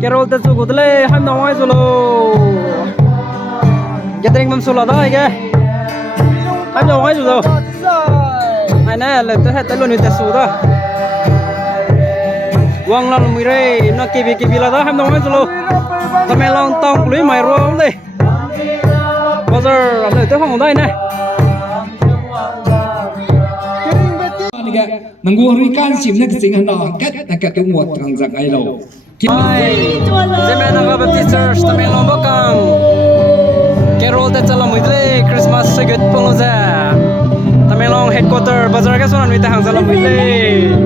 Carol ta chu gudle ham no ai zolo gathering mam sula da ai ge ham no ai zo ai na le ta ha ta lo ni ta su da wang la mi re na ki bi la da ham no ai zolo Tamenglong tong lui mai ro le bazar le ta hong dai na nanggu rikan sim nak sing hana kat nak ke muat trang jang ai lo Zeme Naga Baptist Church Tamenglong bakang Carol ta chala muile Christmas segut pongoza Tamenglong headquarter bazar ka sonan mi ta hang chala muile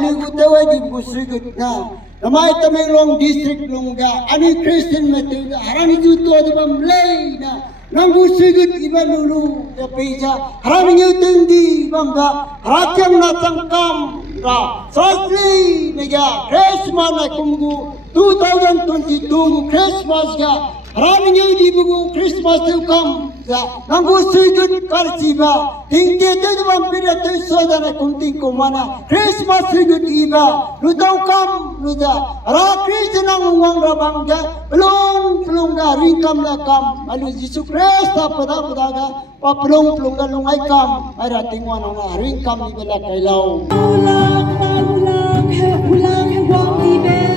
ani gutawa di busugut na namai Tamenglong district longga ani Christian metu harani juto di bamlay na nang busugut iba lulu ya peja harani nyutendi bangga rakyam na tangkam ra firstly nega Christmas na kumgu 2022 Christmas ga harani nyudi bugu Christmas tu kam nang busugut karsiba tingke tu vampira tu sodana kunting kumana Christmas sugut iba lutau kam luda ra Krishna ngwang rabangga pelong ga ringkam la kam alu Yesus Krista pada ga pa pelong ga lungai kam ara tingwan na ringkam ni bela kailau ulang he wong di be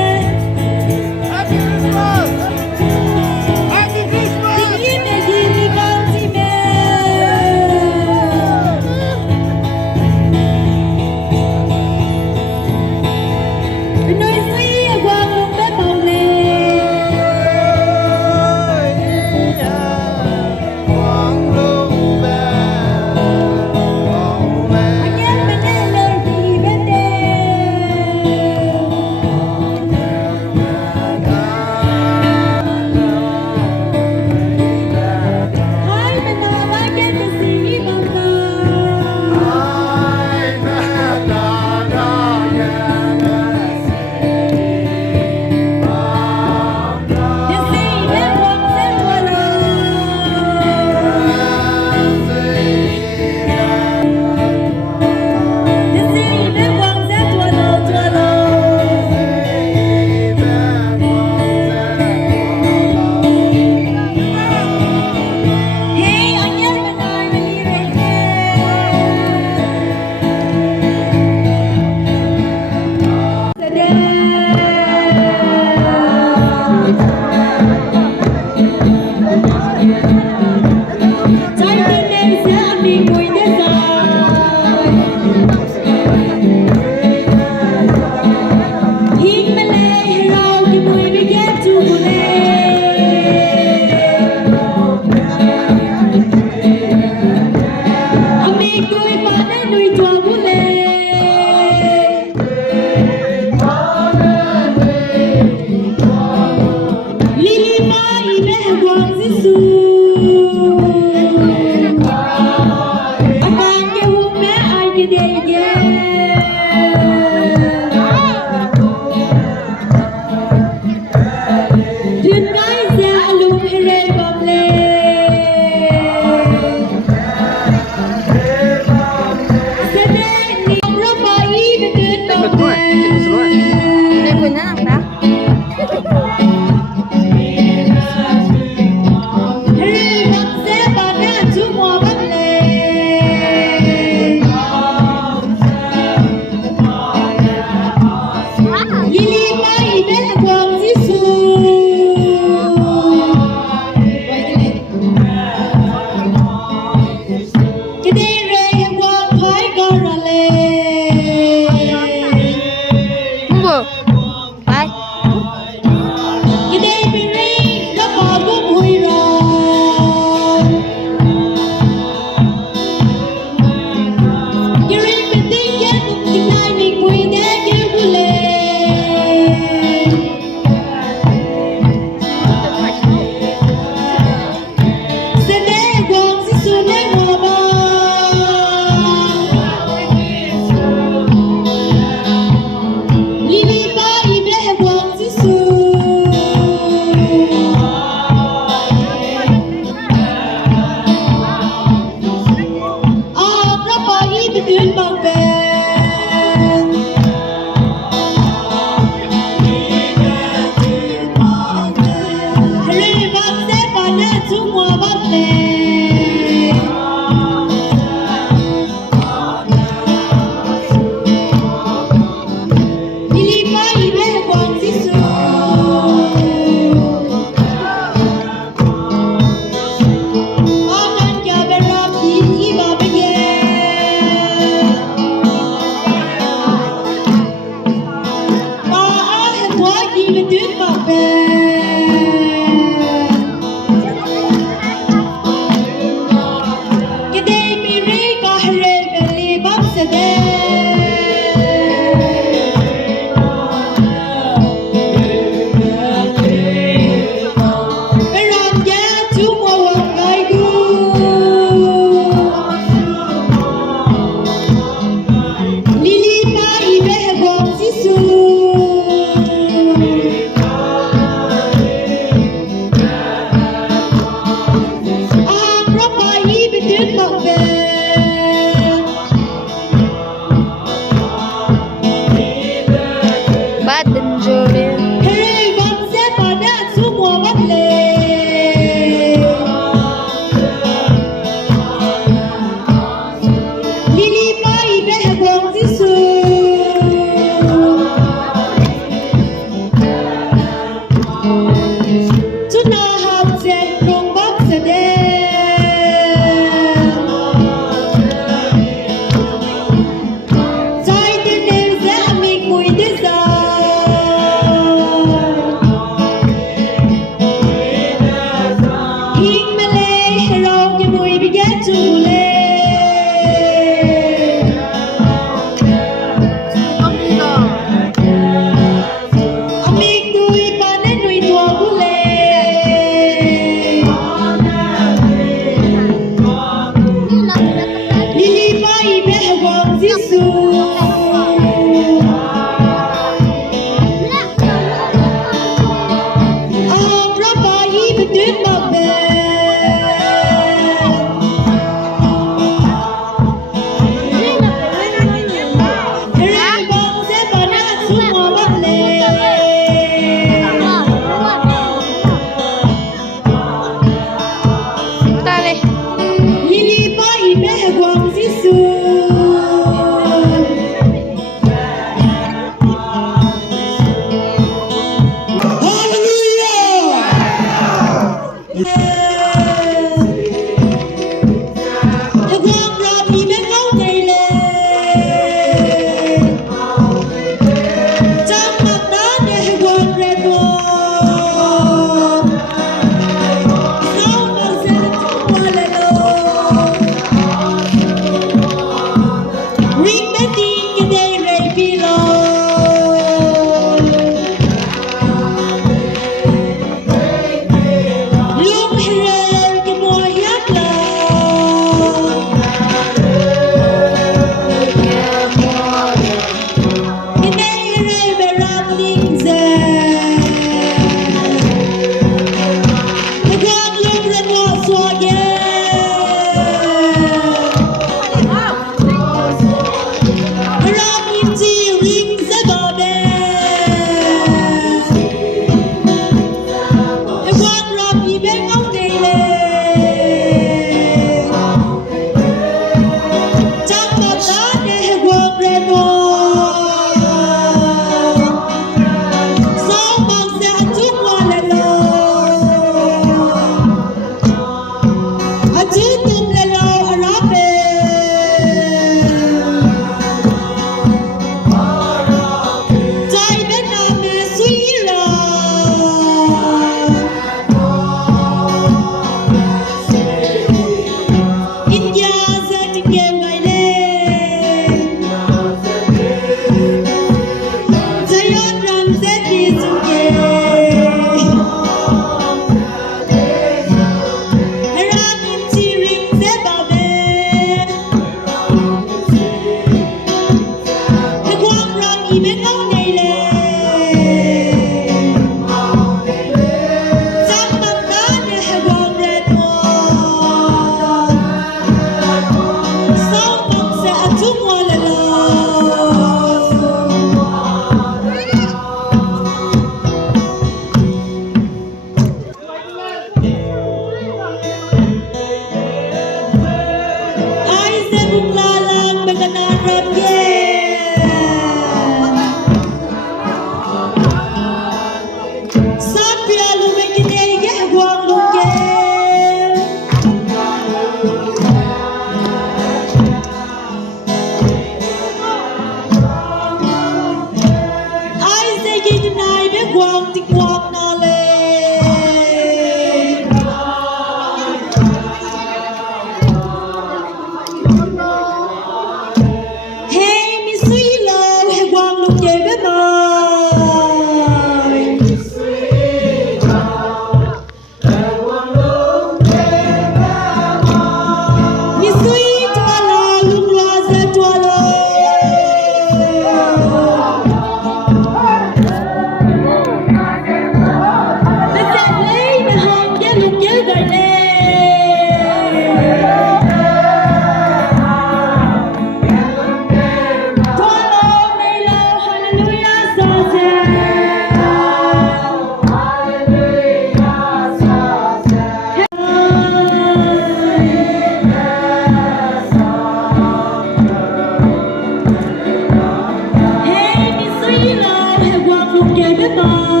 Hallelujah,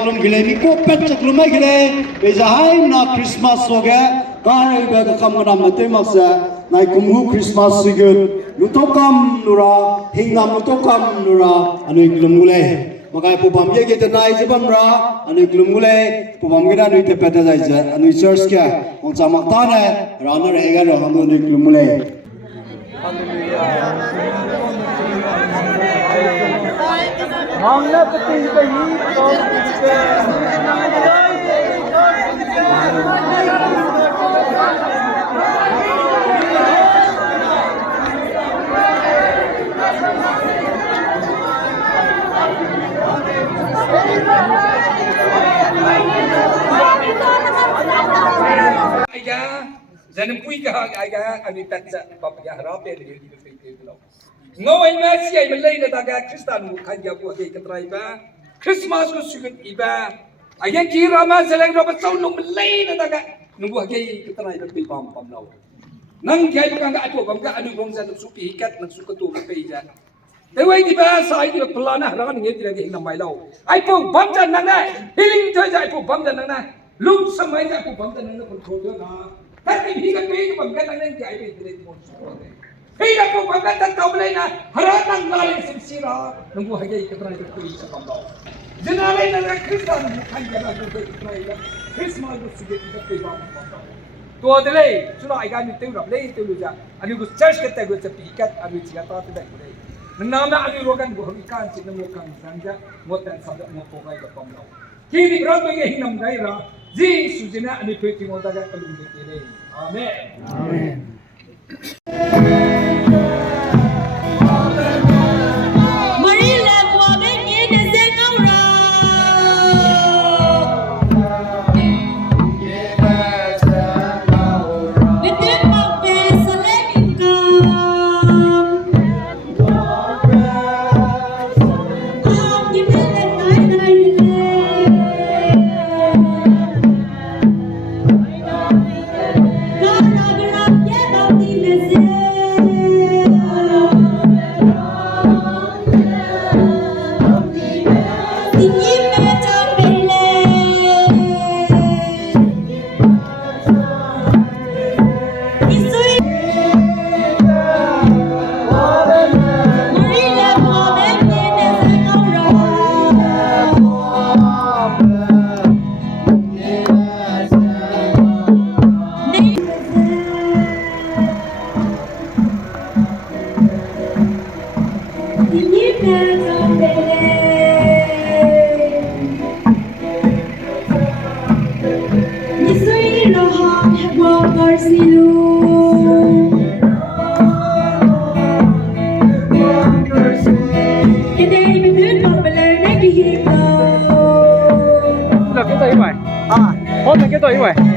กลุ่มกิเลมีกูเป็ดจากกลุ่มไม่กิเลไปจะให้นักคริสต์มาสโซเกะการให้แบบคำกระทำมาเต็มมาเสียในกลุ่มคริสต์มาสสิกุลลุตกรรมนุราหิงนำลุตกรรมนุราอันนี้กลุ่มกุเลมากายผู้บัมเยกิตนายจะบัมราอันนี้กลุ่มกุเลผู้บัมกินอันนี้เตปเตใจจะอันนี้เชิร์สเกะองค์จามักตาเนี่ยเราเนี่ยเองก็เราทำอันนี้กลุ่มกุเลMong na pati ba hito? Aiga, jangan pui kah aiga, kami tak bisa papaya harap dia di film. Ngawai masih ay malay na taga Kristan mo kanya po ay katray ba? Christmas ko sugat iba. Ayan kira man sa lang dapat sa nung malay na taga nung buhay ay katray ba pam pam law. Nang kaya pa nga ato bang ka ano bang sa nagsupi hikat nagsukato ng paya. Dawai di ba sa ay di ba plana harakan ng hindi ng mailaw. Ay po bam dyan na na. Hiling tayo ay po bam dyan na na. Lung sa may ay po bam dyan na na kontrol na. Tapi hikat pa yung bam dyan na na kaya ay direct mo sa Hila ko pagkatang kaublay na haratang galing sa sira ng buhay ay katray ko sa pambaw. Dinalay na ng Kristan kanya na ng katray na Christmas ko sige sa pambaw. Tuwa delay, sura ay gamit tayo rap lay tayo luja. Ano ko church ka tayo sa pikat ano siya ta tayo delay. Nang nama ano rogan buhay ikan sin mo kang sanja mo tan sa mo ko kay pambaw. Kini grabe nga hinam gaira, ji sujina ano pwede mo daga kalung delay. Amen. Amen. Là cái tay vậy? À, hôm nay cái tay vậy?